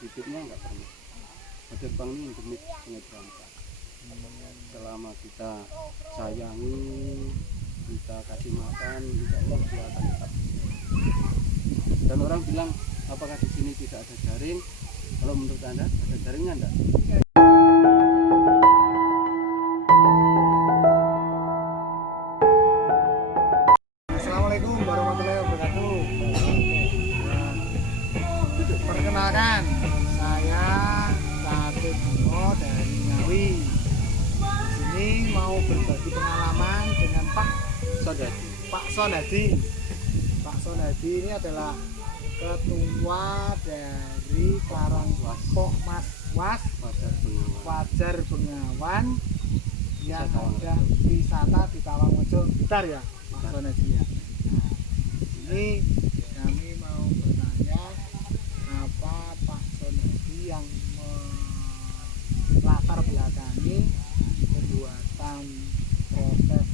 bibitnya nggak pernah. Bader bang ini endemik Sungai Berantas. Selama kita sayangi, kita kasih makan, insya Allah dia akan tetap. Dan orang bilang, apakah di sini tidak ada jaring? Kalau menurut Anda ada jaringnya enggak? Assalamualaikum warahmatullahi wabarakatuh. Perkenalkan, saya David Bimo dari Ngawi. Di sini mau berbagi pengalaman dengan Sodadi. Pak Sonadi. Pak Sonadi ini adalah ketua dari Karang Pok Mas Was Wajar Bengawan yang ada wisata di Tawangmojo Blitar ya, Pak Sonadi ya. Nah, ini kami mau bertanya apa Pak Sonadi yang melatar belakangi pembuatan proses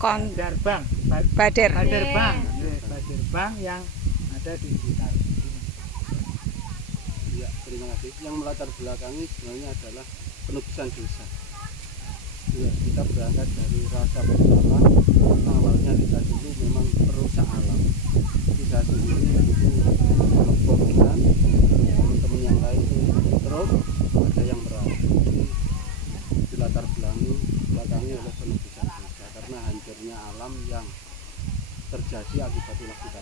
Baderbang yang ada di sekitar ini. Ya, terima kasih. Yang melatar belakangi sebenarnya adalah penebusan dosa. Ya, kita berangkat dari rasa bersalah. Awalnya kita dulu memang perusak alam. Kita sendiri itu mengebomkan, teman-teman yang lain itu terus ada yang berat. Dilatar belakangi oleh penebusan dosa karena hancurnya alam yang terjadi akibat ulah kita.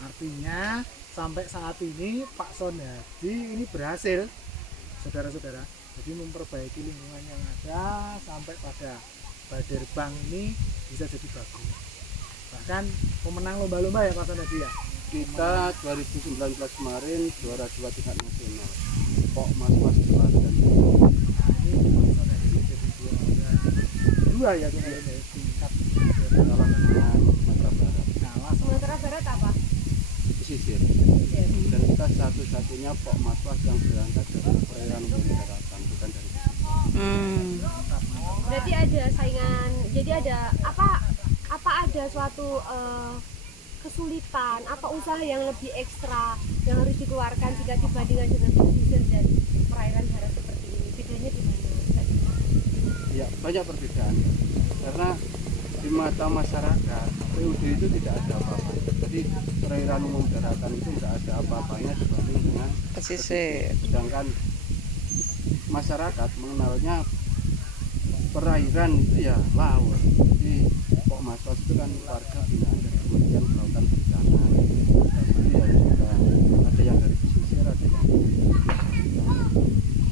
Artinya sampai saat ini Pak Sonadi ini berhasil, saudara-saudara, jadi memperbaiki lingkungan yang ada sampai pada Baderbang ini bisa jadi bagus. Bahkan pemenang lomba-lomba ya Pak Sonadi ya. Kita 2019 kemarin juara 2 tingkat nasional. Pok Mas juara dan Nah ini Pak Sonadi jadi juara 2 ya tingkat nasional. Sumatera Barat. Nah, Sumatera Barat apa? Pesisir. Dan kita satu-satunya Pok Mas yang berangkat dari perairan Ujung Daratan, bukan dari Berarti ada saingan. Jadi ada apa ada suatu kesulitan, apa usaha yang lebih ekstra yang harus dikeluarkan jika dibandingkan dengan pesisir dan perairan barat seperti ini? Bedanya di mana? Ya, banyak perbedaan. Karena di mata masyarakat PUD itu tidak ada apa-apa. Jadi perairan umum daratan itu tidak ada apa-apanya dibanding dengan pesisir. Sedangkan masyarakat mengenalnya perairan itu ya laut. Jadi Pok Mas itu kan warga binaan dari Kementerian Kelautan Perikanan. Jadi ya juga ada yang dari pesisir, ada yang dari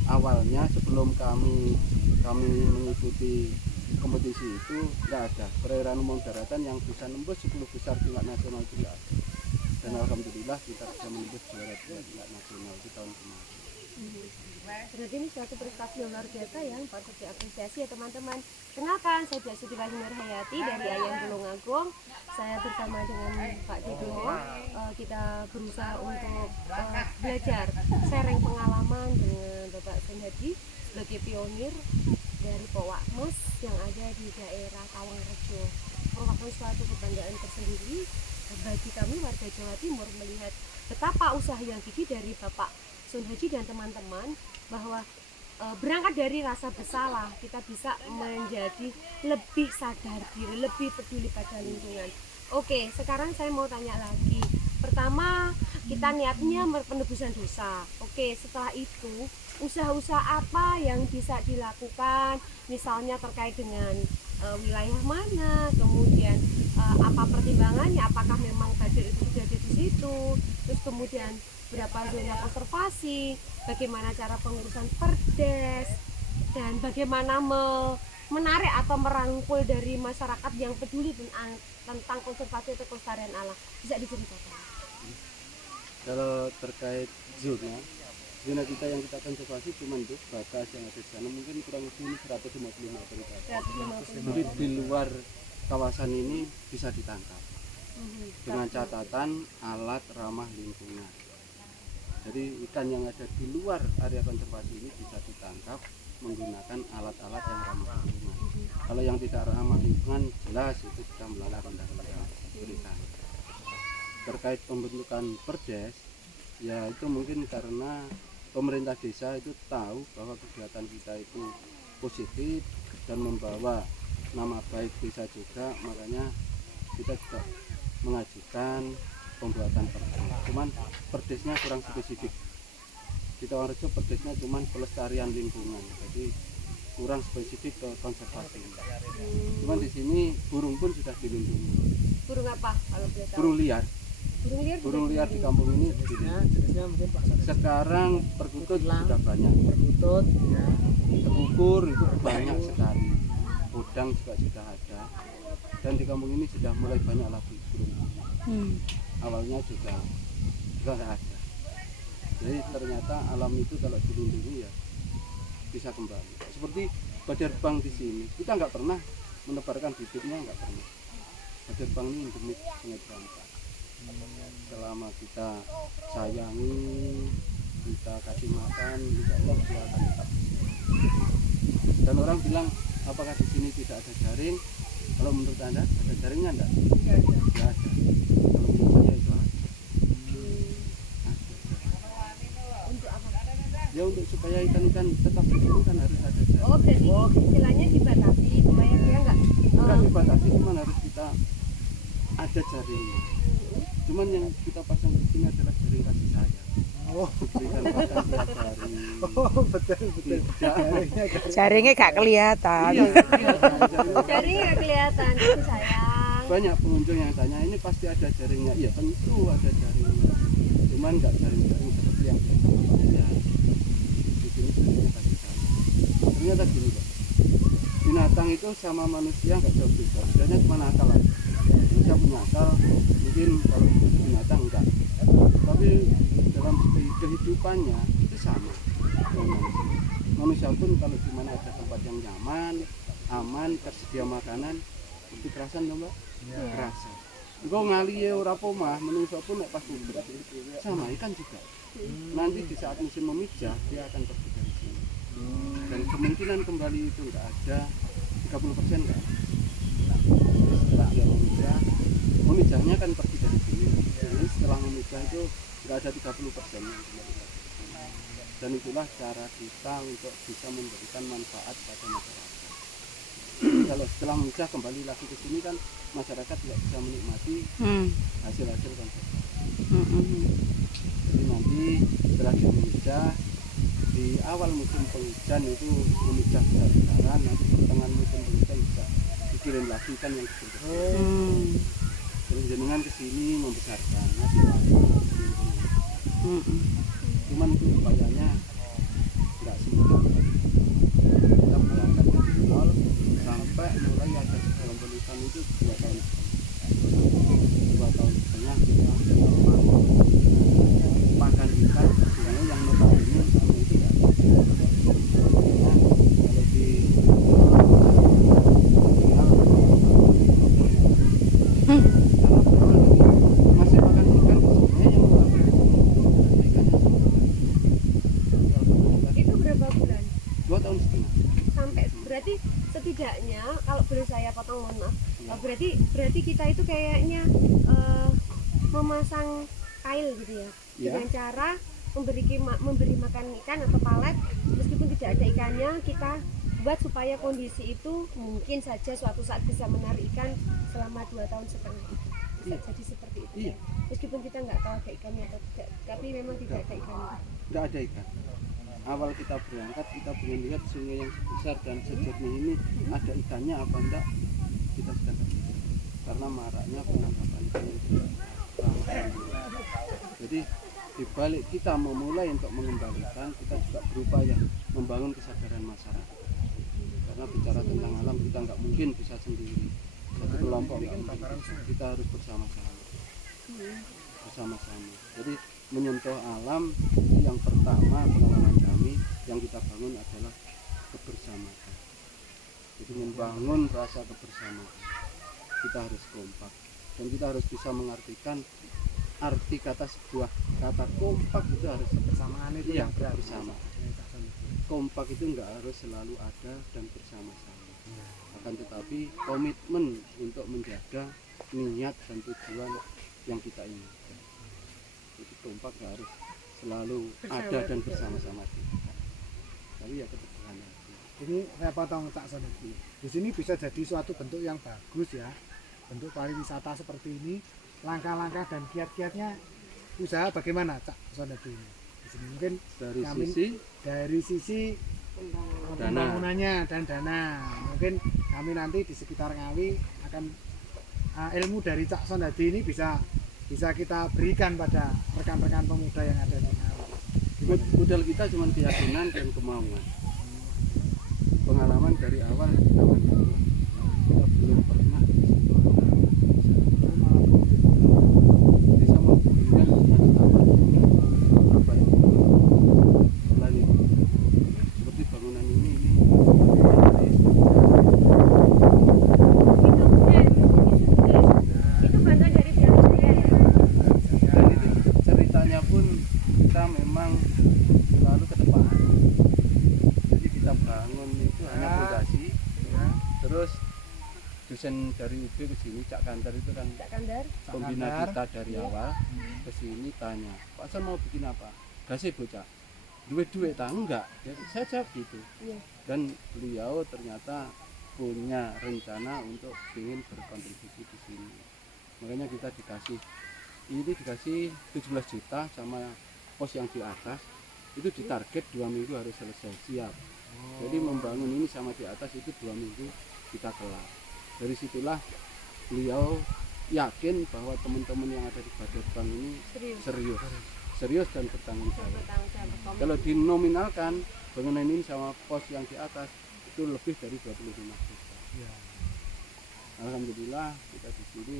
awalnya sebelum kami mengikuti kompetisi itu nggak ada perairan umum daratan yang bisa nembus 10 besar tingkat nasional itu nggak ada. Dan alhamdulillah kita bisa menembus juara 2 tingkat nasional di tahun kemarin. Berarti ini suatu prestasi yang luar biasa yang patut diapresiasi ya teman-teman. Kenalkan, saya Jasuti Nurhayati dari Ayam Tulungagung. Saya bersama dengan Pak Didimo, kita berusaha untuk belajar sharing pengalaman dengan Bapak Sonadi sebagai pionir dari Powak Mas yang ada di daerah Tawangrejo. Merupakan suatu kebanggaan tersendiri bagi kami warga Jawa Timur melihat betapa usaha yang gigih dari Bapak Sonadi dan teman-teman, bahwa berangkat dari rasa bersalah kita bisa menjadi lebih sadar diri, lebih peduli pada lingkungan. Oke, sekarang saya mau tanya lagi. Pertama, kita niatnya penebusan dosa. Oke, setelah itu usaha-usaha apa yang bisa dilakukan, misalnya terkait dengan wilayah mana, kemudian apa pertimbangannya, apakah memang badir itu sudah ada di situ, terus kemudian berapa zona konservasi, bagaimana cara pengurusan perdes, dan bagaimana menarik atau merangkul dari masyarakat yang peduli tentang konservasi atau kelestarian alam. Bisa diceritakan? Kalau terkait zona kita yang kita konservasi cuma itu batas yang ada di sana mungkin kurang lebih 150 meter. Jadi di luar kawasan ini bisa ditangkap dengan catatan alat ramah lingkungan. Jadi ikan yang ada di luar area konservasi ini bisa ditangkap menggunakan alat-alat yang ramah lingkungan. Kalau yang tidak ramah lingkungan jelas itu sudah melanggar undang-undang perikanan. terkait pembentukan Perdes, ya itu mungkin karena pemerintah desa itu tahu bahwa kegiatan kita itu positif dan membawa nama baik desa juga, makanya kita juga mengajukan pembuatan perdes. Cuman perdesnya kurang spesifik. Di Tawarejo perdesnya cuman pelestarian lingkungan, jadi kurang spesifik ke konservasi. Cuman di sini burung pun sudah dilindungi. Burung apa kalau boleh tahu? Burung liar, Burung liar juga burung liar di dilindungi. kampung ini Jenisnya mungkin Pak Son. sekarang perkutut sudah banyak. Perkutut ya. Tekukur itu banyak sekali. Udang juga sudah ada. Dan di kampung ini sudah mulai banyak lagi burung. Awalnya juga nggak ada. Jadi ternyata alam itu kalau dilindungi ya bisa kembali. Seperti baderbang di sini, kita nggak pernah menebarkan bibitnya, nggak pernah. Baderbang ini endemik Sungai Berantas. Selama kita sayangi, kita kasih makan, insya Allah dia akan tetap. Dan orang bilang, apakah di sini tidak ada jaring? Kalau menurut Anda ada jaringnya enggak? Tidak ada. Tidak ada. Kalau menurut saya itu ada. Untuk apa? Ya untuk supaya ikan-ikan tetap hidup kan harus ada jaring. Oh berarti istilahnya dibatasi supaya dia nggak Bukan dibatasi, cuman harus kita ada jaringnya. Cuman yang kita pasang di sini adalah jaring kasih sayang. Oh, Berikan makan tiap hari. oh betul. Tidak. Jaringnya gak kelihatan. Iya, jaringnya. Dari nggak kelihatan itu sayang. Banyak pengunjung yang tanya ini pasti ada jaringnya. Iya tentu ada jaringnya. Cuman nggak jaring-jaring seperti yang kita lihat. Di sini jaringnya kasih sayang. Ternyata gini Pak. Binatang itu sama manusia nggak jauh beda. Bedanya cuma akal aja. Manusia punya akal, mungkin kalau binatang enggak. Tapi dalam segi kehidupannya itu sama dengan manusia. Manusia pun kalau di mana ada tempat yang nyaman, aman, tersedia makanan, itu kerasan dong Mbak? Kerasa. Engko ngaliye ora pomah, menungso pun nek pas uber. Sama ikan juga. Nanti di saat musim memijah dia akan pergi dari sini. Dan kemungkinan kembali itu enggak ada 30% enggak. Jadi setelah dia memijahnya kan pergi dari sini. Jadi setelah memijah itu enggak ada 30% yang kembali lagi. Dan itulah cara kita untuk bisa memberikan manfaat pada masyarakat. Kalau setelah memijah kembali lagi ke sini kan masyarakat tidak bisa menikmati hasil-hasil konservasi. Jadi nanti setelah memijah di awal musim penghujan itu memijah besar-besaran, nanti pertengahan musim penghujan bisa dikirim lagi kan yang kecil-kecil. Terus jenengan ke sini membesarkan nanti cuman itu upayanya nggak semudah. Kita berangkat dari nol sampai mulai ada dalam penulisan itu 2 tahun. 2 tahun setengah kita pakan ikan sebenarnya yang notabene sama itu nggak ada. Kalau di masih makan ikan sebenarnya yang notabene ikannya Itu berapa bulan? 2 tahun setengah. Sampai berarti setidaknya kalau boleh saya potong mohon maaf. Berarti kita itu kayaknya memasang kail gitu ya. Ya. Dengan cara memberi makan ikan atau palet meskipun tidak ada ikannya, kita buat supaya kondisi itu mungkin saja suatu saat bisa menarik ikan selama 2 tahun setengah itu. Bisa jadi seperti itu. Iya. Ya. Meskipun kita nggak tahu ada ikannya atau tidak, tapi memang tidak ada ikannya. Nggak ada ikan. Awal kita berangkat kita ingin lihat sungai yang sebesar dan sejernih ini ada ikannya apa enggak, kita sudah nggak bisa. Karena maraknya penangkapan ikan yang sudah ramai. Jadi dibalik kita memulai untuk mengembalikan, kita juga berupaya membangun kesadaran masyarakat. Karena bicara tentang alam kita nggak mungkin bisa sendiri, satu kelompok nggak mungkin bisa. Kita harus bersama-sama. Jadi menyentuh alam itu yang pertama pengalaman kami yang kita bangun adalah kebersamaan. Jadi membangun rasa kebersamaan. Kita harus kompak dan kita harus bisa mengartikan arti kata sebuah kata kompak itu harus Kebersamaan itu iya, yang berat. bersama. Kompak itu enggak harus selalu ada dan bersama-sama. Akan tetapi komitmen untuk menjaga niat dan tujuan yang kita inginkan. Jadi kompak harus selalu Bersama ada dan juga. bersama-sama kita. Tapi ya kesederhanaan. Ini saya potong Cak Son ini. Di sini bisa jadi suatu bentuk yang bagus ya, bentuk pariwisata seperti ini. Langkah-langkah dan kiat-kiatnya usaha bagaimana Cak Son ini? Di sini mungkin dari sisi Dana. pembangunannya dan dana. Mungkin kami nanti di sekitar Ngawi akan ilmu dari Cak Son ini bisa kita berikan pada rekan-rekan pemuda yang ada di Ngawi. Modal kita cuma keyakinan dan kemauan. Pengalaman dari awal kita mendukung. Kita belum pernah bisa membuktikan apa itu. Selain itu, seperti bangunan ini Itu bantuan dari pihak saya ya. dan itu ceritanya pun kita memang selalu ke depan. Jadi kita bangun itu hanya fondasi, Ya, terus dosen dari UB ke sini Cak Kanter itu kan Cak Kandar. pembina Kanter. kita dari awal ke sini tanya, Pak Son mau bikin apa? Gasih bocah. Duit-duit tak enggak. Ya, saya jawab gitu. Iya. Dan beliau ternyata punya rencana untuk ingin berkontribusi di sini. Makanya kita dikasih 17 juta sama pos yang di atas itu ditarget 2 minggu harus selesai siap. Jadi membangun ini sama di atas itu 2 minggu kita kelar. Dari situlah beliau yakin bahwa teman-teman yang ada di Baderbang ini Serius. serius dan bertanggung jawab. Bertanggung jawab, berkomitmen. Kalau dinominalkan bangunan ini sama pos yang di atas itu lebih dari 25 juta. ya. Alhamdulillah kita di sini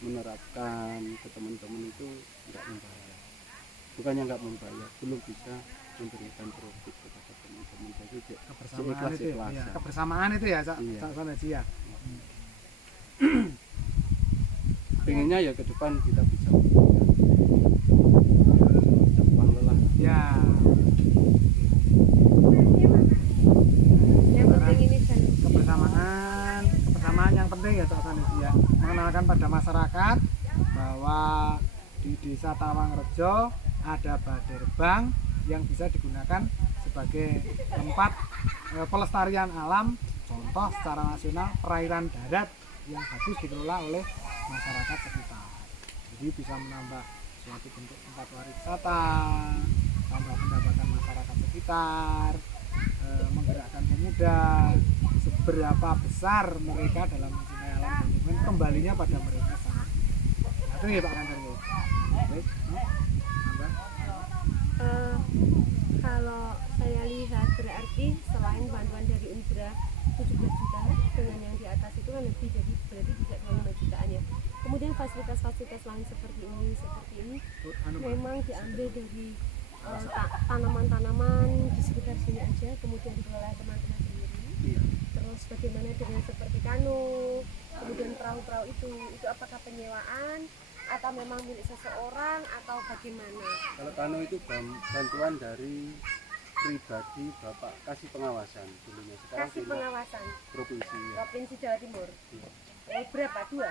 menerapkan ke teman-teman itu nggak membayar. Bukannya nggak membayar, belum bisa memberikan profit kepada teman-teman. Jadi Kebersamaan itu ya, ikhlas-ikhlasan. ya. Kebersamaan itu ya Cak Iya. Cak Son Haji ya. Pengennya ya ke depan kita bisa memberikan uang lelah. Ya. Yang penting ini kan kebersamaan yang penting ya Cak Son Haji ya. Mengenalkan pada masyarakat bahwa di Desa Tawangrejo ada Baderbang yang bisa digunakan sebagai tempat pelestarian alam, contoh secara nasional perairan darat yang bagus dikelola oleh masyarakat sekitar. Jadi bisa menambah suatu bentuk tempat pariwisata, tambah pendapatan masyarakat sekitar, menggerakkan pemuda. Seberapa besar mereka dalam mencintai alam dan lingkungan, kembalinya pada mereka sangat. Itu ya Pak Kantor ya. Baik, tambah. kalau saya lihat berarti selain bantuan dari Unbra 17 juta dengan yang di atas itu kan lebih, jadi berarti bisa 25 jutaan ya. Kemudian fasilitas-fasilitas lain seperti ini memang diambil dari tanaman-tanaman di sekitar sini aja, kemudian dikelola teman-teman sendiri. Iya. Terus bagaimana dengan seperti kano, kemudian perahu-perahu itu apakah penyewaan atau memang milik seseorang atau bagaimana? Kalau kano itu bantuan dari pribadi Bapak kasih pengawasan dulunya. Sekarang Kasih pindah pengawasan provinsi ya. Provinsi Jawa Timur. Iya. Berapa? Dua?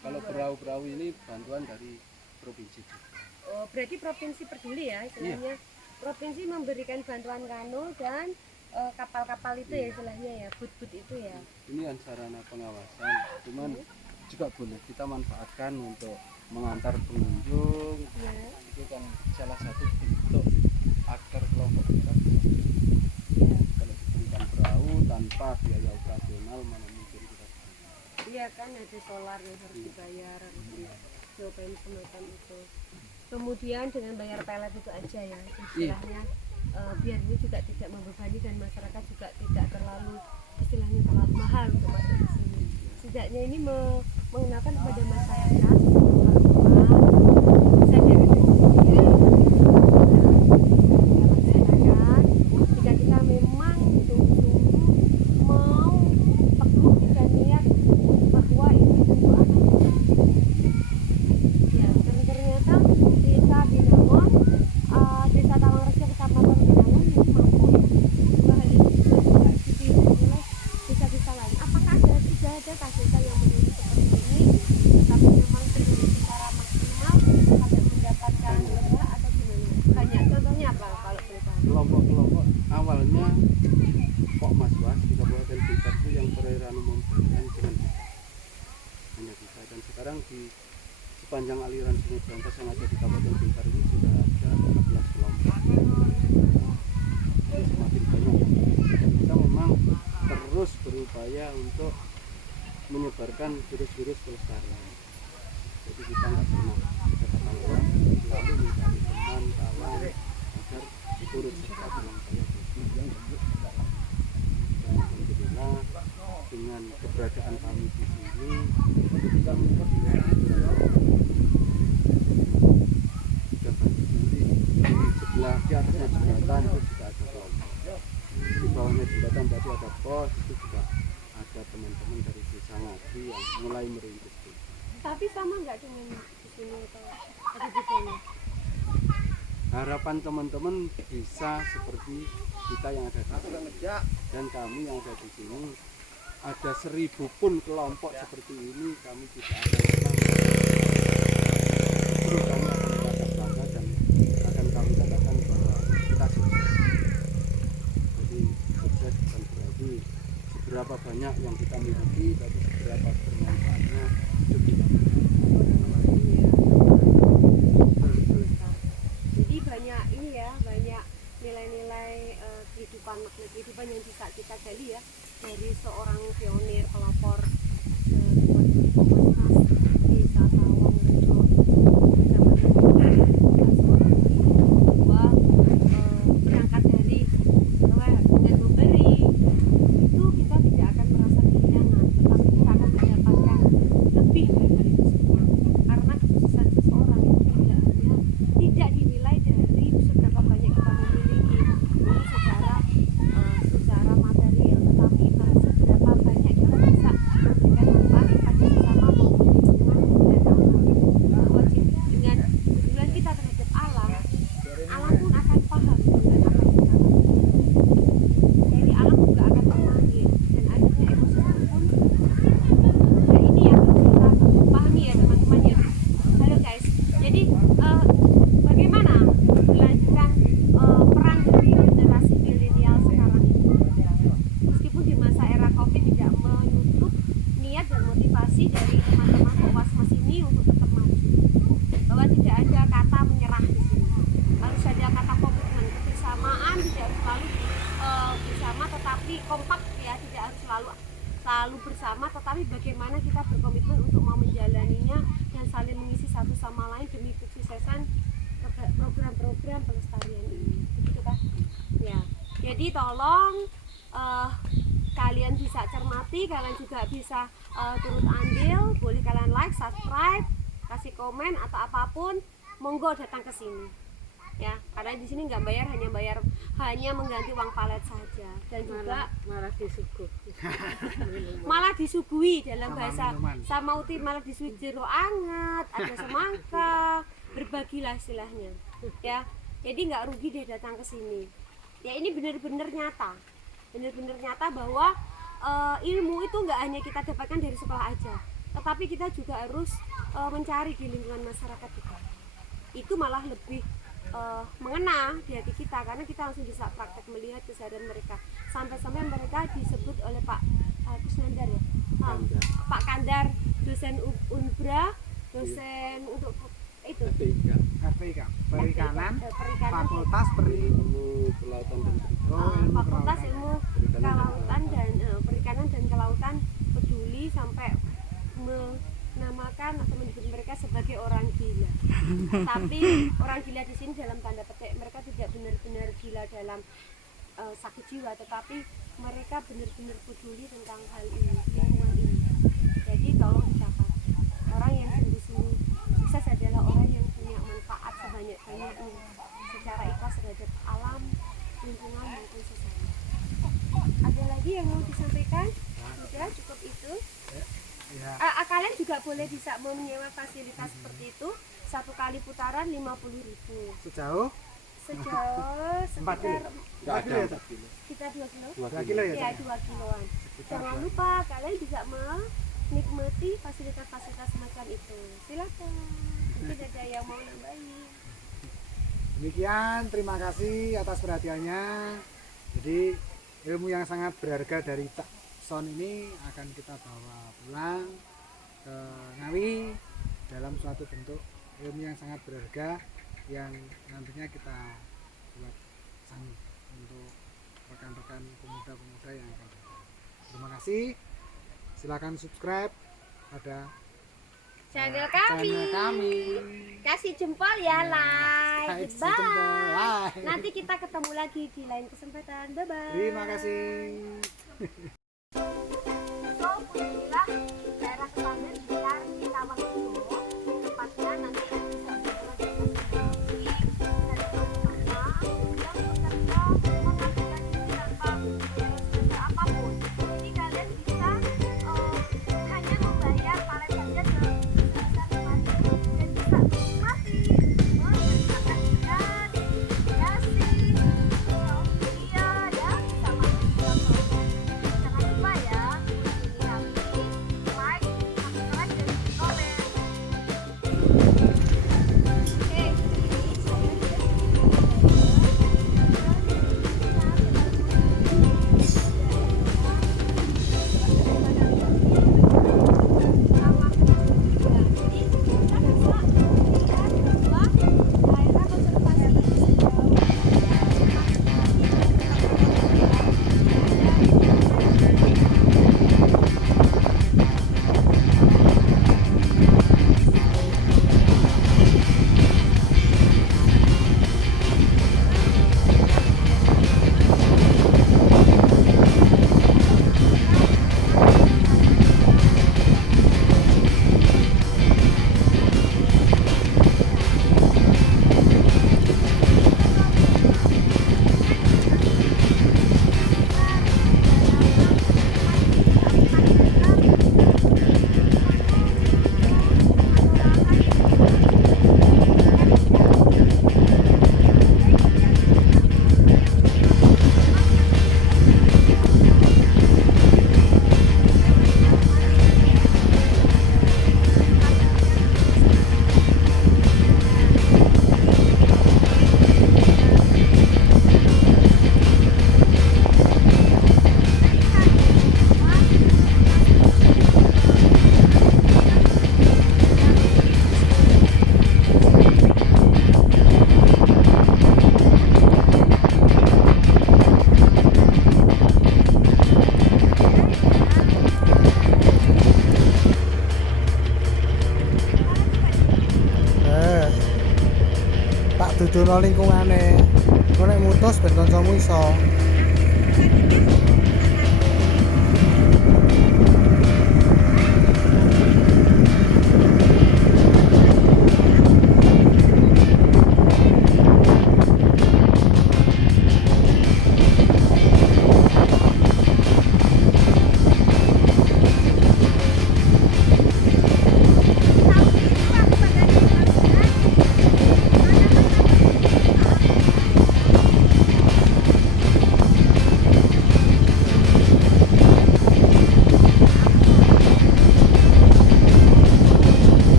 Kalau perahu-perahu ini bantuan dari provinsi juga. Oh, berarti provinsi peduli ya istilahnya. Provinsi memberikan bantuan kano dan kapal-kapal itu ya istilahnya ya, boot-boot itu ya. Ini kan sarana pengawasan, cuman juga boleh kita manfaatkan untuk mengantar pengunjung. Ya. Itu kan salah satu bentuk agar kelompok kita Ya. kalau diberikan perahu tanpa biaya operasional mana mungkin kita Iya kan ada solar yang harus dibayar, harus diopen semacam itu. Kemudian dengan bayar pelet itu aja ya istilahnya, biar ini juga tidak membebani dan masyarakat juga tidak terlalu istilahnya terlalu mahal untuk masuk di sini. Setidaknya ini mengenalkan kepada masyarakat bisa dari jika kita memang sungguh-sungguh mau teguh dan niat bahwa ini untuk anak. Ya, dan ternyata desa Binangun, desa Tawangrejo kecamatan Binangun ini mampu ya. Dua hal ini juga ditiru oleh desa-desa lain. Apakah ada kasus yang memiliki seperti ini, tapi memang secara banyak. Contohnya apa kalau boleh tahu? Kelompok-kelompok awalnya Pok Maswas di Kabupaten Blitar itu yang perairan umum Banten dengan kita, hanya kita. Dan sekarang di sepanjang aliran Sungai Brantas yang ada di Kabupaten Blitar ini sudah ada 15 kelompok. Jadi semakin banyak. Dan kita memang terus berupaya untuk menyebarkan jurus-jurus pelestarian. Jadi kita nggak pernah katakan orang, selalu mencari teman, kawan agar turut serta dalam upaya ini. Dan alhamdulillah dengan keberadaan kami di sini kita menjadi sudah banyak nanti di sebelah di atasnya jembatan itu juga ada kelompok, di bawahnya jembatan tadi ada pos, itu juga ada teman-teman dari desa Ngabri yang mulai merintis itu. Tapi sama nggak dengan di sini atau ada bedanya? Harapan teman-teman bisa seperti kita yang ada di sini dan kami yang ada di sini. Ada 1000 pun kelompok seperti ini kami tidak akan pernah. Justru kami akan merasa bangga dan akan kami katakan bahwa kita sukses. Jadi sukses bukan berarti seberapa banyak yang kita miliki, tapi seberapa bermanfaatnya hidup kita. Jadi banyak ini ya, banyak nilai-nilai kehidupan yang bisa kita gali ya dari seorang pionir pelopor komunitas desa Sawang Rejo bahwa berangkat dari dengan memberi itu kita tidak akan merasa kehilangan, tetapi kita akan mendapatkan lebih dari itu semua, karena kesuksesan seseorang itu tidak dinilai dari seberapa banyak kita memiliki secara material, tetapi seberapa banyak kita bisa memberikan manfaat kepada sesama maupun lingkungan dan alam. Bahwa dengan kepedulian kita terhadap alam, alam pun akan paham dengan apa yang kita lakukan. Jadi alam juga akan memanggil dan adanya ekosistem pun ya ini yang harus kita pahami ya teman-teman ya. Halo guys, jadi bagaimana melanjutkan peran dari generasi milenial sekarang ini? Meskipun di masa era COVID tidak menutup niat dan motivasi dari teman-teman Kopasmas ini untuk tetap maju, bahwa tidak ada kata menyerah di sini, harus ada kata komitmen, kebersamaan, tidak harus selalu bersama tetapi kompak ya, tidak harus selalu bersama, tetapi bagaimana kita berkomitmen untuk mau menjalaninya dan saling mengisi satu sama lain demi kesuksesan program-program pelestarian ini, begitu kan? Ya, jadi tolong kalian bisa cermati, kalian juga bisa turut andil, boleh kalian like, subscribe, kasih komen atau apapun, monggo datang ke sini. Ya, karena di sini nggak bayar, hanya mengganti uang palet saja, dan juga malah disuguhi dalam bahasa Samauti, malah disuguhi jero anget, ada semangka, berbagilah istilahnya ya. Jadi nggak rugi deh datang ke sini ya. Ini benar-benar nyata bahwa ilmu itu nggak hanya kita dapatkan dari sekolah aja, tetapi kita juga harus mencari di lingkungan masyarakat kita. Itu malah lebih mengena di hati kita, karena kita langsung bisa praktek melihat keseharian mereka, sampai-sampai mereka disebut oleh Pak Kusnandar ya, Pak Kandar, dosen Unbra, dosen untuk itu FPIK, perikanan, fakultas ilmu kelautan dan perikanan. Fakultas ilmu kelautan dan perikanan dan kelautan peduli, sampai menamakan atau menyebut mereka sebagai orang gila. Tapi orang gila di sini dalam tanda petik, mereka tidak benar-benar gila dalam sakit jiwa, tetapi mereka benar-benar peduli tentang hal ini, lingkungan ini. Jadi tolong dicatat, orang yang sungguh-sungguh sukses adalah orang yang punya manfaat sebanyak-banyaknya secara ikhlas terhadap alam, lingkungan maupun sesama. Ada lagi yang mau disampaikan? Sudah cukup itu. ya. Kalian juga boleh bisa menyewa fasilitas seperti itu, satu kali putaran 50.000. Sejauh Sekitar Nggak ada 4 kilo. kita 2 kilo. 2 kilo ya? Ya, 2 kiloan. Jangan lupa kalian bisa menikmati fasilitas-fasilitas semacam itu. Silakan. Mungkin ada yang mau nambahin. Demikian, terima kasih atas perhatiannya. Jadi ilmu yang sangat berharga dari Cak Son ini akan kita bawa pulang ke Ngawi dalam suatu bentuk ilmu yang sangat berharga yang nantinya kita buat sanggup untuk rekan-rekan pemuda-pemuda yang akan datang. Terima kasih. Silakan subscribe pada Channel channel kami. Kasih jempol ya, like. Kasih jempol, Bye. like. Nanti kita ketemu lagi di lain kesempatan. Bye bye. Terima kasih. So, Punggila, daerah Kepanjen sekitar di Tawangmangu. Tempatnya nanti bisa berjalan dari sama yang bekerja menghasilkan diri tanpa jasa apapun. Jadi kalian bisa hanya membayar palet saja sebesar 5.000 dan bisa menikmati merasakan ikan, hiasi, dia ya bisa masuk ke jangan lupa ya ini kami like, subscribe dan komen. Oke, ini saya Tak dudono lingkungane. Kok nek mutus ben kancamu iso.